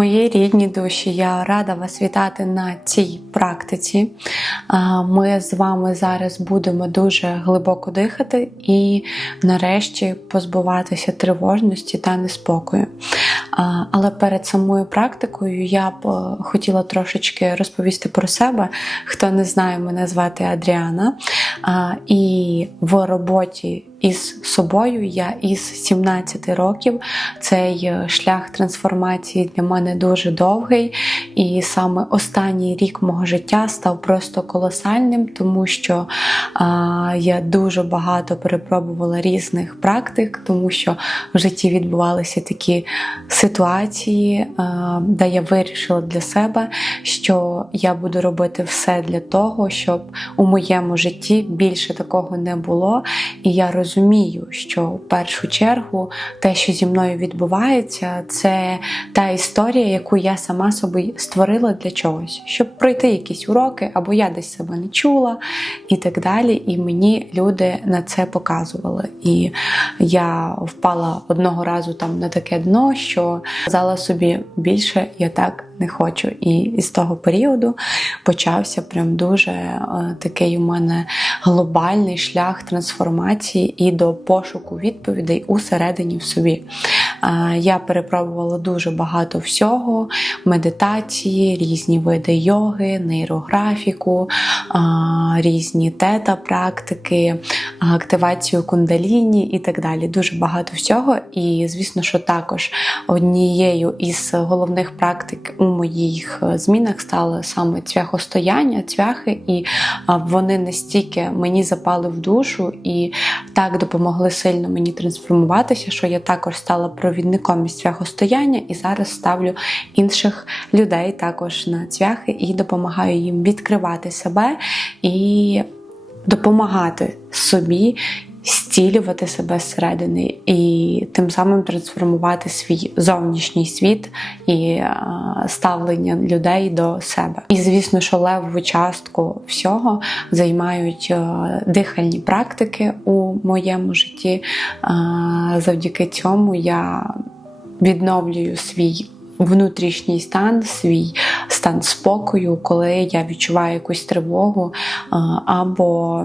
Мої рідні душі, я рада вас вітати на цій практиці. Ми з вами зараз будемо дуже глибоко дихати і, нарешті, позбуватися тривожності та неспокою. Але перед самою практикою я б е, хотіла трошечки розповісти про себе. Хто не знає, мене звати Адріана. І в роботі із собою я із 17 років. Цей е, шлях трансформації для мене дуже довгий, і саме останній рік мого життя став просто колосальним, тому що а, я дуже багато перепробувала різних практик, тому що в житті відбувалися такі ситуації, а, де я вирішила для себе, що я буду робити все для того, щоб у моєму житті більше такого не було. І я розумію, що в першу чергу те, що зі мною відбувається, це та історія, яку я сама собі створила для чогось, щоб пройти якісь уроки, або я десь себе не чула, і так далі. І мені люди на це показували. І я впала одного разу там на таке дно, що сказала собі більше я так не хочу. І з того періоду почався прям дуже е, такий у мене глобальний шлях трансформації і до пошуку відповідей усередині в собі. Е, Я перепробувала дуже багато всього: медитації, різні види йоги, нейрографіку, е, різні тета-практики, активацію кундаліні і так далі. Дуже багато всього. І звісно, що також однією із головних практик у моїх е, змінах стало саме цвяхостояння, цвяхи, і вони настільки мені запали в душу і так допомогли сильно мені трансформуватися, що я також стала провідником із цвяхостояння і зараз ставлю інших людей також на цвяхи і допомагаю їм відкривати себе і допомагати собі зцілювати себе зсередини і тим самим трансформувати свій зовнішній світ і е, ставлення людей до себе. І звісно, що левову частку всього займають е, дихальні практики у моєму житті. Е, Завдяки цьому я відновлюю свій внутрішній стан, свій стан спокою, коли я відчуваю якусь тривогу, або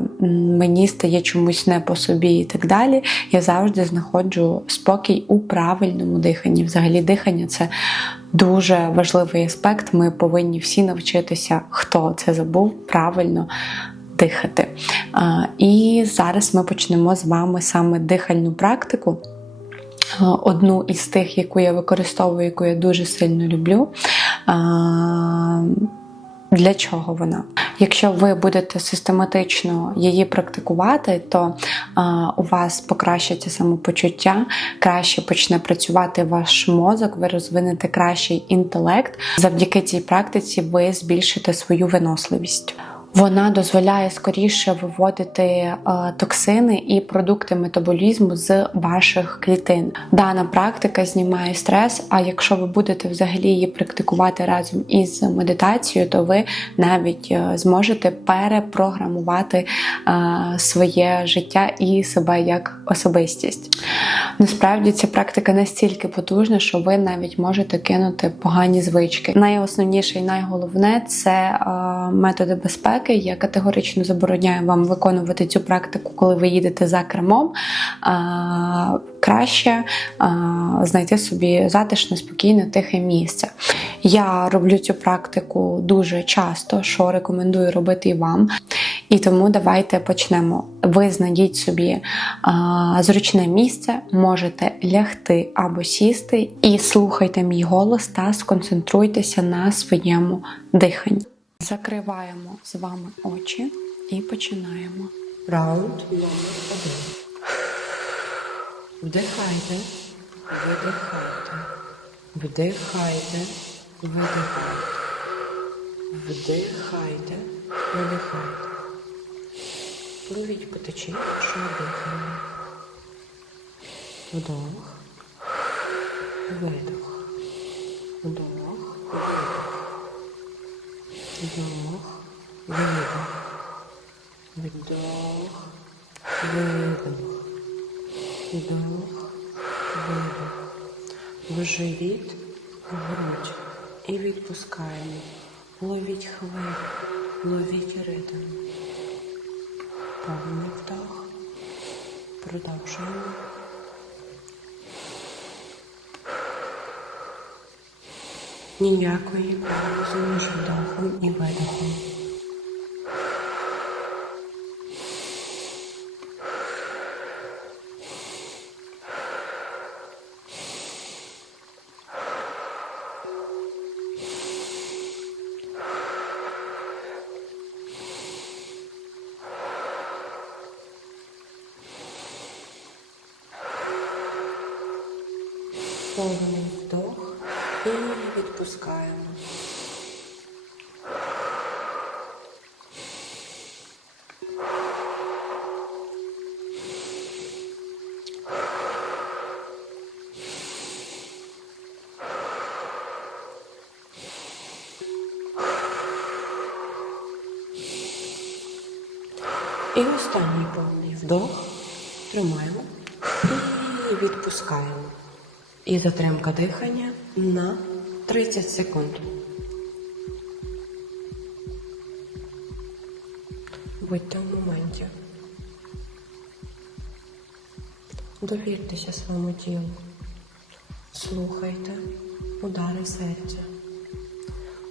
мені стає чомусь не по собі і так далі. Я завжди знаходжу спокій у правильному диханні. Взагалі, дихання це. Дуже важливий аспект. Ми повинні всі навчитися, хто це забув правильно дихати. І зараз ми почнемо з вами саме дихальну практику. Одну із тих, яку я використовую, яку я дуже сильно люблю. Для чого вона? Якщо ви будете систематично її практикувати, то у вас покращиться самопочуття, краще почне працювати ваш мозок, ви розвинете кращий інтелект. Завдяки цій практиці ви збільшите свою виносливість. Вона дозволяє скоріше виводити е, токсини і продукти метаболізму з ваших клітин. Дана практика знімає стрес. А якщо ви будете взагалі її практикувати разом із медитацією, то ви навіть е, зможете перепрограмувати е, своє життя і себе як особистість. Насправді ця практика настільки потужна, що ви навіть можете кинути погані звички. Найосновніше і найголовне це методи безпеки. Я категорично забороняю вам виконувати цю практику, коли ви їдете за кермом. Краще знайти собі затишне, спокійне, тихе місце. Я роблю цю практику дуже часто, що рекомендую робити і вам. І тому давайте почнемо. Ви знайдіть собі а, зручне місце, можете лягти або сісти, і слухайте мій голос та сконцентруйтеся на своєму диханні. Закриваємо з вами очі і починаємо. Раунд один. Вдихайте, видихайте, вдихайте, видихайте. Вдихайте, видихайте. Провіть по течії вашого дихання. Вдох, видох. Вдох, видох. Вдох, видох. Вдох, видох. Вдох, видох. В живіт, в грудь. І відпускаємо. Ловіть хвилю, ловіть ритм. Повний вдох. Продовжуємо. Ніякої паузи між вдохом і видохом. Повний вдох і відпускаємо. І останній повний вдох. Тримаємо і відпускаємо. І затримка дихання на 30 секунд. Будьте в моменті. Довіртеся своєму тілу. Слухайте удари серця.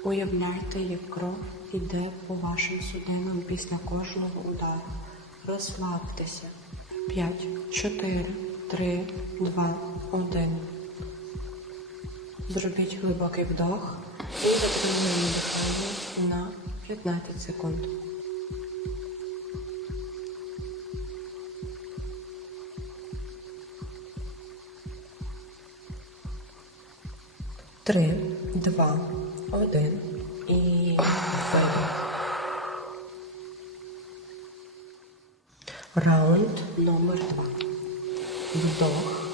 Уявляйте, як кров іде по вашим судинам після кожного удару. Розслабтеся. 5, 4, 3, 2, 1. Зробіть глибокий вдох і затримуємо дихання на 15 секунд. Три, два, один і видих. Раунд номер два. Вдох,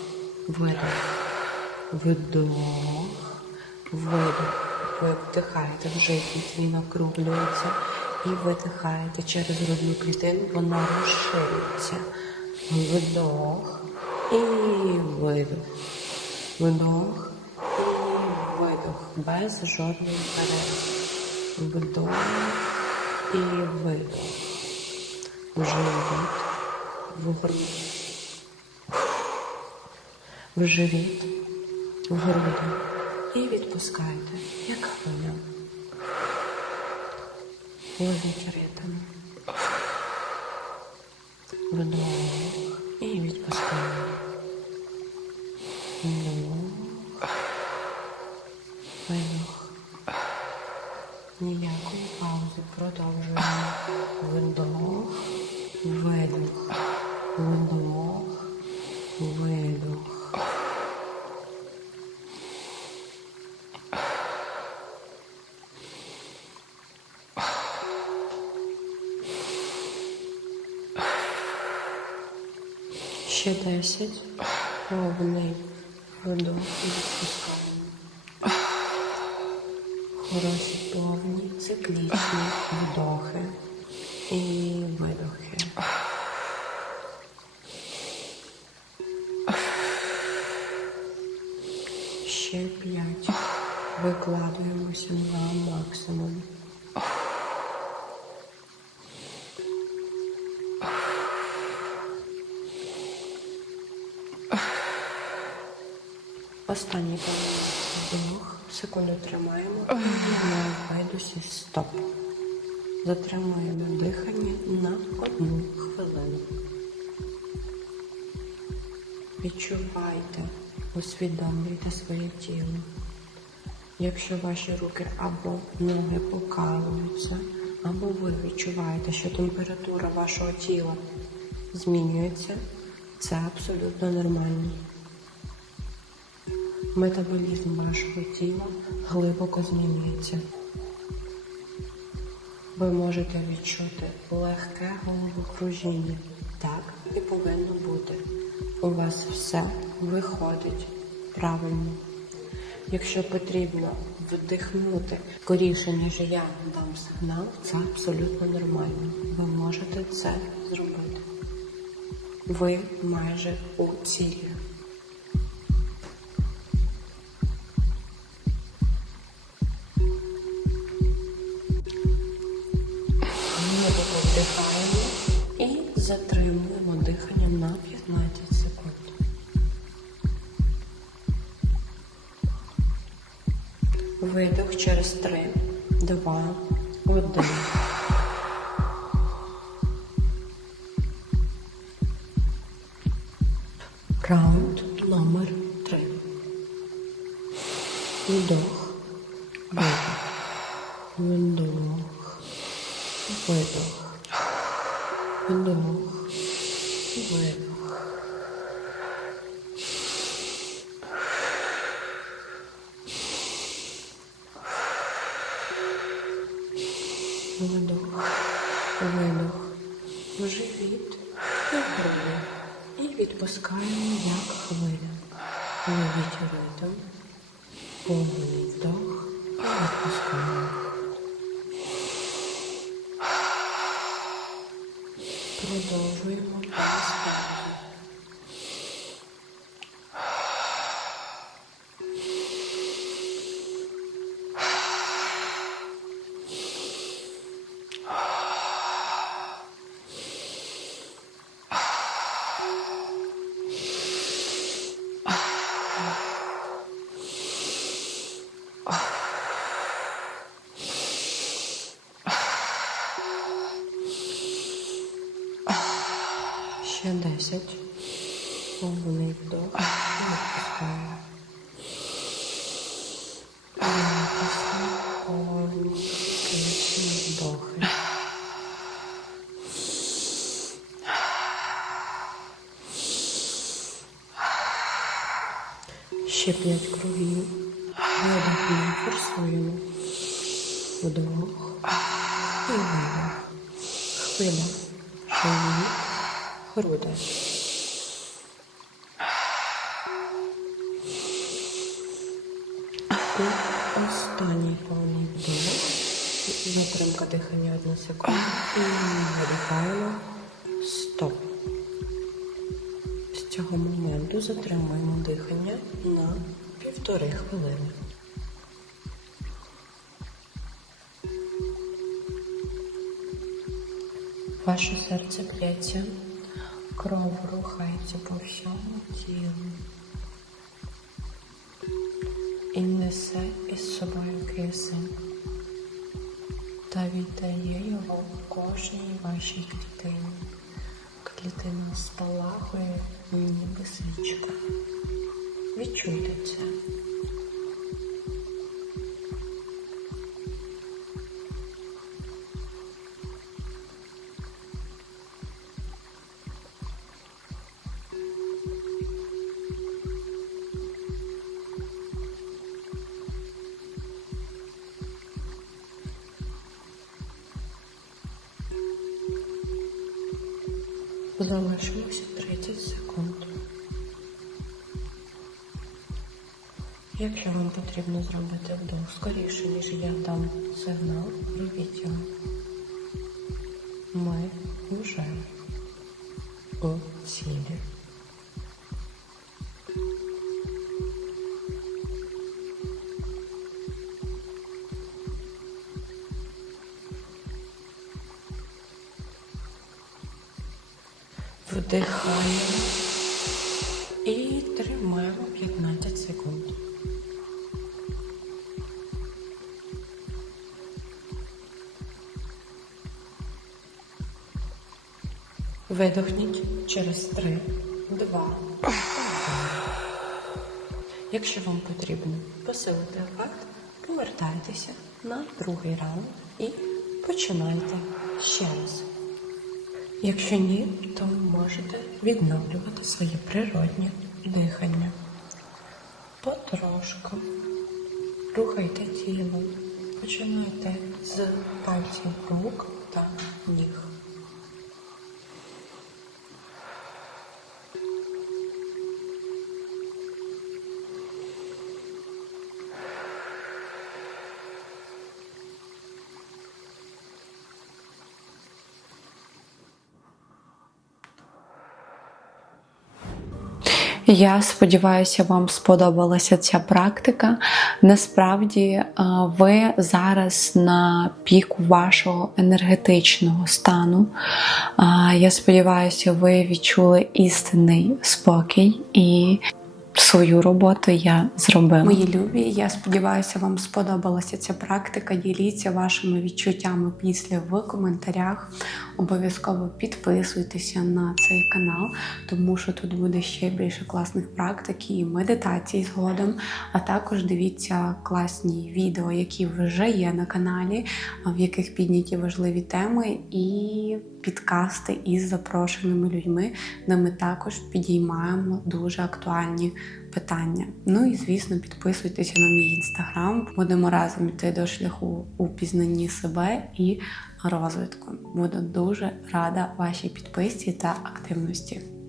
видих. Вдох, видих. Ви вдихаєте в живіт, він округлюється. І видихаєте через грудну клітину, вона розширюється. Вдох і видих. Вдох і видох. Без жодної перерви. Вдох і видох. Живіт, в груди в живіт, в груди і відпускайте, як хвиля. Ловіть ритм. Вдох Ще 10. Повний вдох і відпускаємо. Хороші повні циклічні вдохи і видохи. Ще п'ять. Викладуємося на максимум. Останній вдох. Секунду тримаємо і на гайдусі стоп. Затримуємо дихання на одну хвилину. Відчувайте, усвідомлюйте своє тіло. Якщо ваші руки або ноги покалуються, або ви відчуваєте, що температура вашого тіла змінюється, це абсолютно нормально. Метаболізм вашого тіла глибоко змінюється. Ви можете відчути легке головокружіння. Так і повинно бути. У вас все виходить правильно. Якщо потрібно вдихнути скоріше, ніж я дам сигнал, це абсолютно нормально. Ви можете це зробити. Ви майже у цілі. 2, 1. Раунд номер 3. Вдох. Ловіть ритм. Повний вдох і відпускаємо. Продовжуємо десять. Повний вдох відпускаємо. Ще п'ять кругів. Видох не форсуємо. Вдох і видох. Хвиля. Живіт. Груди. І останній повний вдох. Затримка дихання одну секунду. І видихаємо. Стоп. З цього моменту затримуємо дихання на півтори хвилини. Ваше серце б'ється, кров рухається по всьому тілу і несе із собою кисень та віддає його кожній вашій клітині. Клітина спалахує ніби свічка. Відчуйте це. Якщо вам потрібно зробити вдох скоріше, ніж я дам сигнал, робіть його. Ми вже у цілі. Вдихаємо і тримаємо 15 секунд. Видохніть через 3, 2, 1. Якщо вам потрібно посилити ефект, повертайтеся на другий раунд і починайте ще раз. Якщо ні, то можете відновлювати своє природнє дихання. Потрошку рухайте тіло, починайте з пальців рук та ніг. Я сподіваюся, вам сподобалася ця практика. Насправді, е, ви зараз на піку вашого енергетичного стану. Е, я сподіваюся, ви відчули істинний спокій і. Свою роботу я зробила. Мої любі. Я сподіваюся, вам сподобалася ця практика. Діліться вашими відчуттями після в коментарях. Обов'язково підписуйтеся на цей канал, тому що тут буде ще більше класних практик і медитацій згодом. А також дивіться класні відео, які вже є на каналі, в яких підняті важливі теми, і підкасти із запрошеними людьми, де ми також підіймаємо дуже актуальні питання. Ну і звісно, підписуйтеся на мій інстаграм. Будемо разом йти до шляху у пізнанні себе і розвитку. Буду дуже рада вашій підписці та активності.